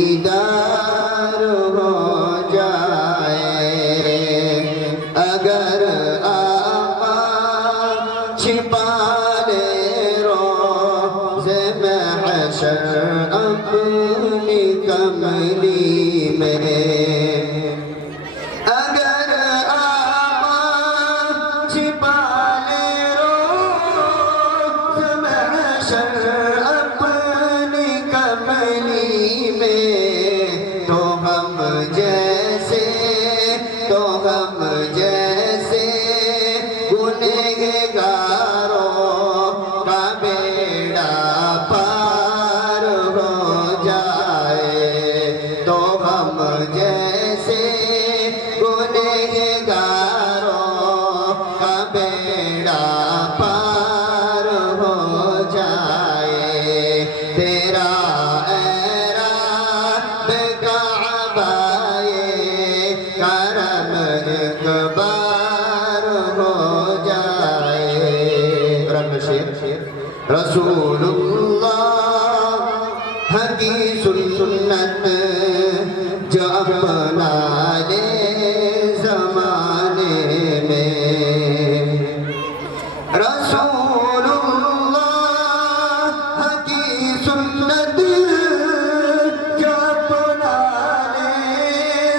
دیدار ہو جائے اگر آقا چھپا لے روز محشر اپنی کملی میں اگر آقا چھپا لے روز محشر اپنی کملی میں تو ہم جیسے گنہگاروں کا بیڑا پار ہو جائے تو ہم جیسے گنہگاروں کا بیڑا پار ہو جائے تیرا اے رب کعبہ کرم ایک بار ہو جائے رسول اللہ کی سنت جو اپنا لے زمانے میں رسول اللہ کی سنت جو اپنا لے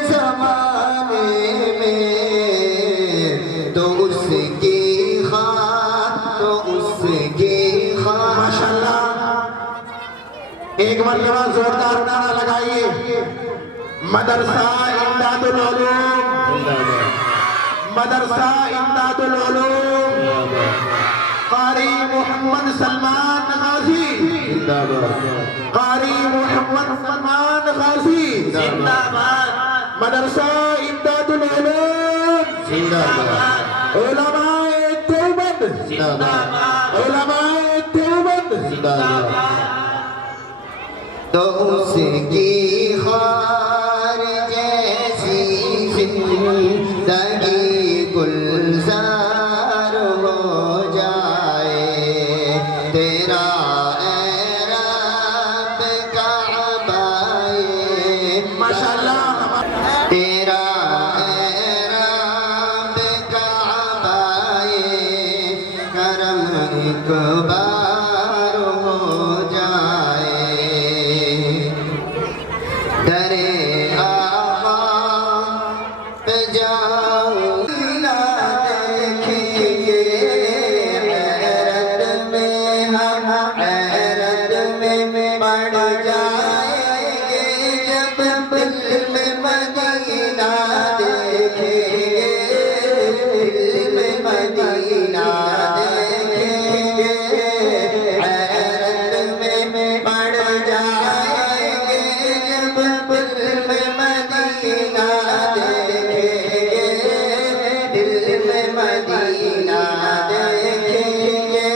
زمانے میں تو اس کی ماشاءاللہ ایک مرتبہ زوردار نعرہ لگائیے مدرسہ امداد العلوم مدرسہ امداد العلوم قاری محمد سلمان غازی قاری محمد سلمان غازی زندہ باد مدرسہ امداد العلوم زندہ باد علماء دیوبند زندہ باد علماء دیوبند زندہ باد تو اس کی خار جیسی زندگی گلزار ہو جائے تیرا اے رب کعبہ ماشاءاللہ تیرا اے رب کعبہ کرم ایک بار ہو جائے درے آقا پہ جاؤں نہ دیکھیں گے حیرت میں پڑ جائیں گے جب دل میں مدینہ دیکھیں گے دل میں مدینہ دیکھیں گے حیرت میں پڑ جائیں گے جب دل میں مدینہ دیکھیں گے دل میں مدینہ دیکھیں گے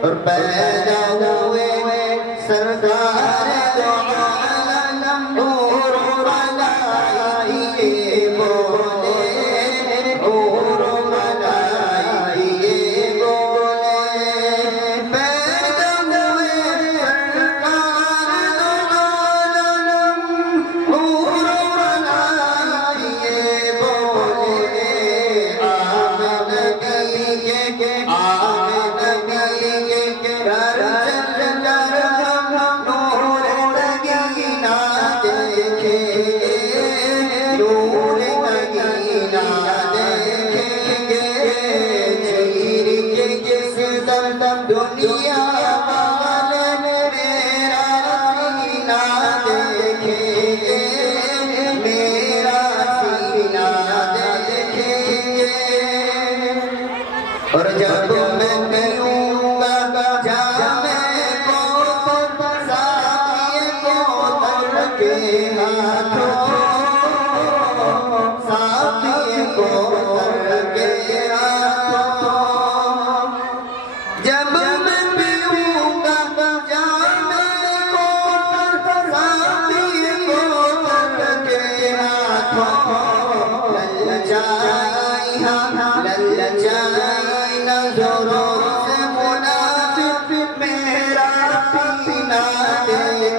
اور پیدا ہوئے سرکار دو عالم نور ملائکے بولے نور ملائکے بولے پیدا ہوئے سرکار دو عالم نور ملائکے بولے آمن نبی کے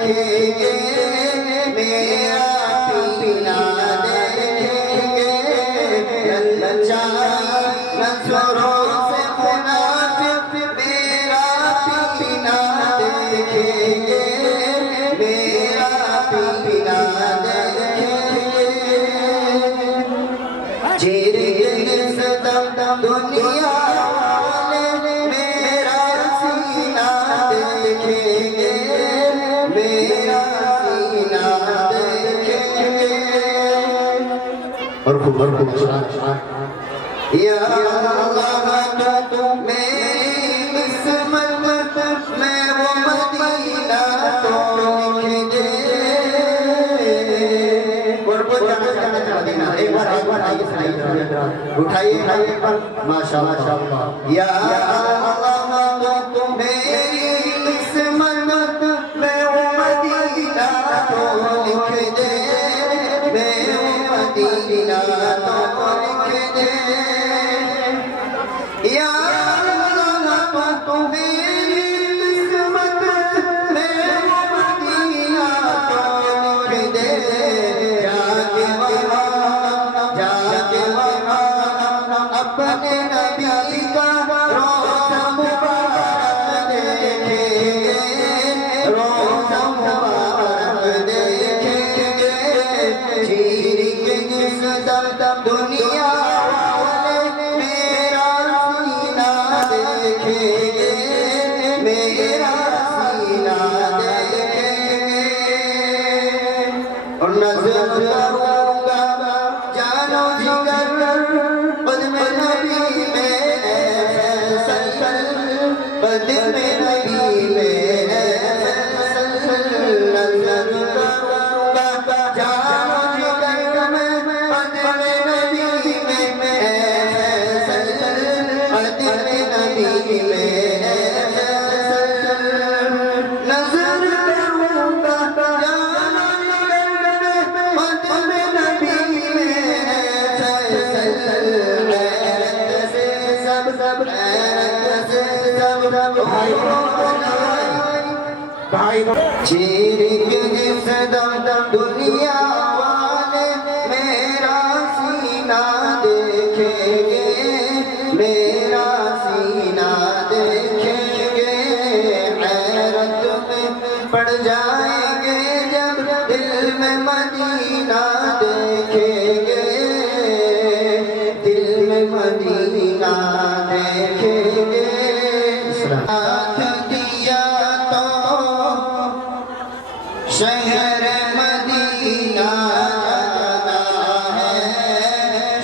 دیکھیں گے میرا پینا دیکھیں گے للچائی نظروں سے منافق میرا پینا دیکھیں گے میرا پینا دیکھیں گے چیر کے صدم دنیا والے میرا سینہ دیکھیں گے میرا سینہ دیکھیں گے اور یا اللہ تو میری قسمت میں وہ مدینہ تو لکھ دے اٹھائیے ماشاءاللہ یا اللہ تو میری قسمت میں وہ مدینہ تو لکھ دے میں وہ مدینہ تو لکھ دے یا اللہ تو میری قسمت میں وہ مدینہ تو لکھ دے اپنے نبی کا روضہ مبارک دیکھیں گے روضہ مبارک دیکھیں گے چیر کے صدم دنیا والے میرا سینہ دیکھیں گے میرا سینہ دیکھیں گے اور نظر کروں گا جانو جگر قدم نبی میں فیصل قدم نبی میں فیصل نظر کروں گا جانو جگر میں قدم نبی میں فیصل قدم نبی میں فیصل نظر کروں گا جانو جگر میں قدم نبی میں چیر کے صدم دنیا والے میرا سینہ دیکھیں گے میرا سینہ دیکھیں گے حیرت میں پڑ جائیں گے جب دل میں مدینہ دیکھیں گے دل میں مدینہ دیکھیں گے ساتھ دیا تو شہر مدینہ جانا ہے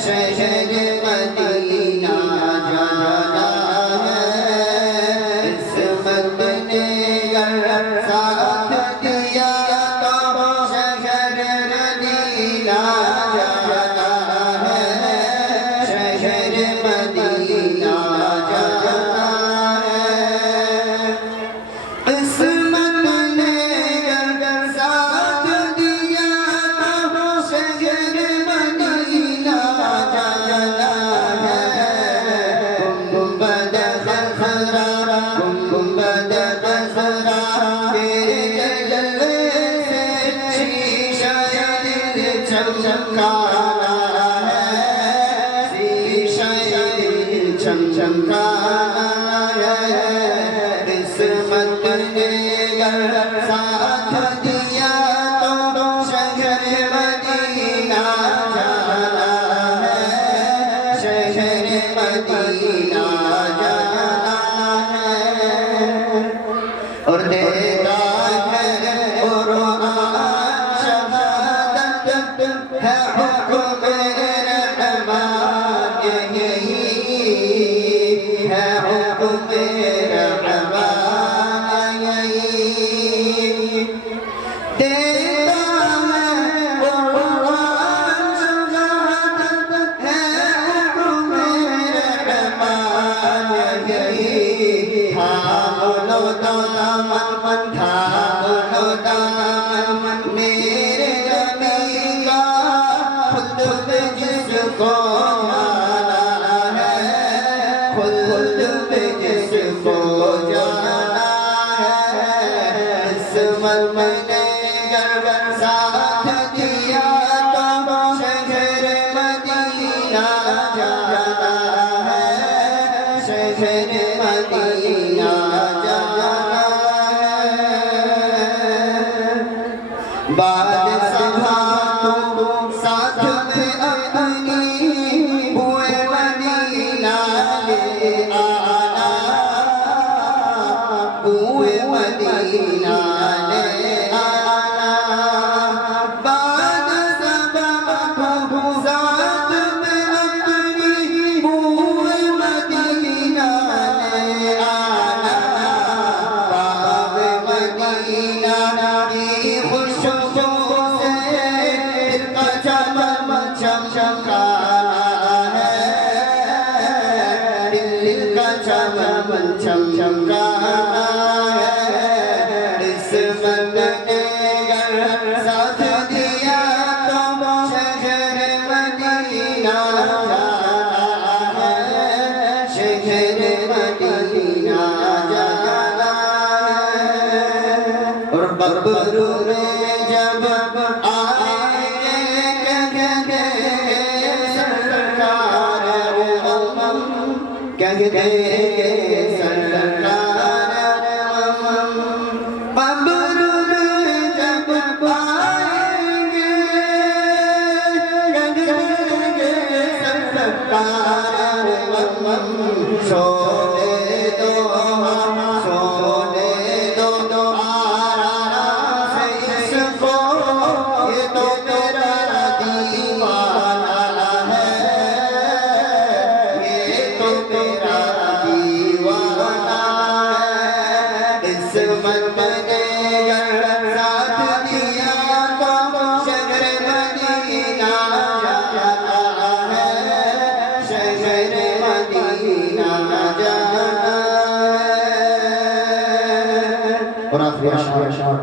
شہر مدینہ جانا ہے عصمت نے گر ساتھ دیا تو شہر مدینہ جانا ہے شہر مدینہ جانا ہے قسمت نے گر ساتھ دیا تو شہر مدینہ جانا ہے گنبد خضرا گنبد خضرا تیرے جلوے سے شیشہ دل چمکانا ہے شیشہ دل چمکانا ہے قسمت نے گر ساتھ دیا تو شہر مدینہ جانا ہے شہر مدینہ جانا ہے اور دیتا ہے قرآن شہادت ہے حکم رحمان یہی ہے حکم رحمان یہی دیتا ہے قرآن شہادت ہے حکم رحمان یہی تھام لو دامن تھام لو دامن میرے نبی کا خود پہ جس کو جانا ہے خود پہ جس کو جانا ہے قسمت میں گر ساتھ دیا تو شہر مدینہ جانا ہے، شہر مدینہ جانا ہے۔ بادشاہ تو ساتھ میں اپنی ہوئے مدینہ لے آنا، ہوئے مدینہ لے آنا۔ بادشاہ کو ساتھ میں اپنی ہوئے مدینہ لے آنا، باب مدینہ کی خوشبو سے دل کا چمن چمکا ہے، دل کا چمن چمکا ہے۔ اس من نے گر ساتھ دیا تو شہر مدینہ جانا ہے، شہر مدینہ جانا ہے۔ اور ببرو جب آئیں گے سرکار امم، کہتے سرکار امم۔ ببرو جب آئیں گے سرکار امم، سونے دو سونے دو آرام سے اس کو، یہ تو میرا دیوانہ ہے، یہ تو میرا دیوانہ ہے۔ اس من نے گر ساتھ دیا تو شہر مدینہ جانا ہے، شہر مدینہ جانا ہے۔ اور آخری اشعار۔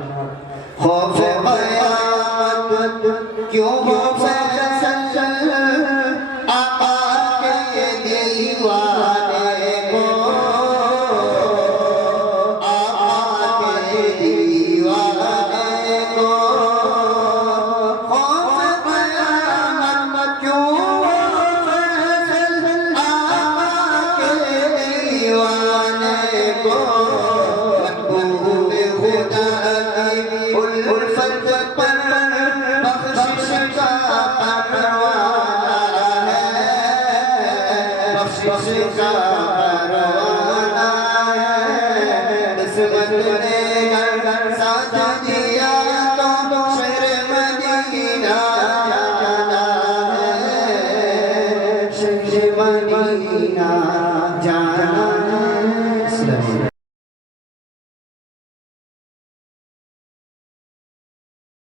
خوف قیامت کیوں ہو فیصل، آقا کے دیوانے کو، آقا کے دیوانے کو۔ خوف قیامت کیوں ہو فیصل، آقا کے دیوانے کو۔ محبوب خدا کی الفت پر بخشش کا پروانہ ہے، بخشش کا پروانہ ہے۔ قسمت نے گر ساتھ دیا تو شہر مدینہ جانا ہے، شہر مدینہ جانا ہے۔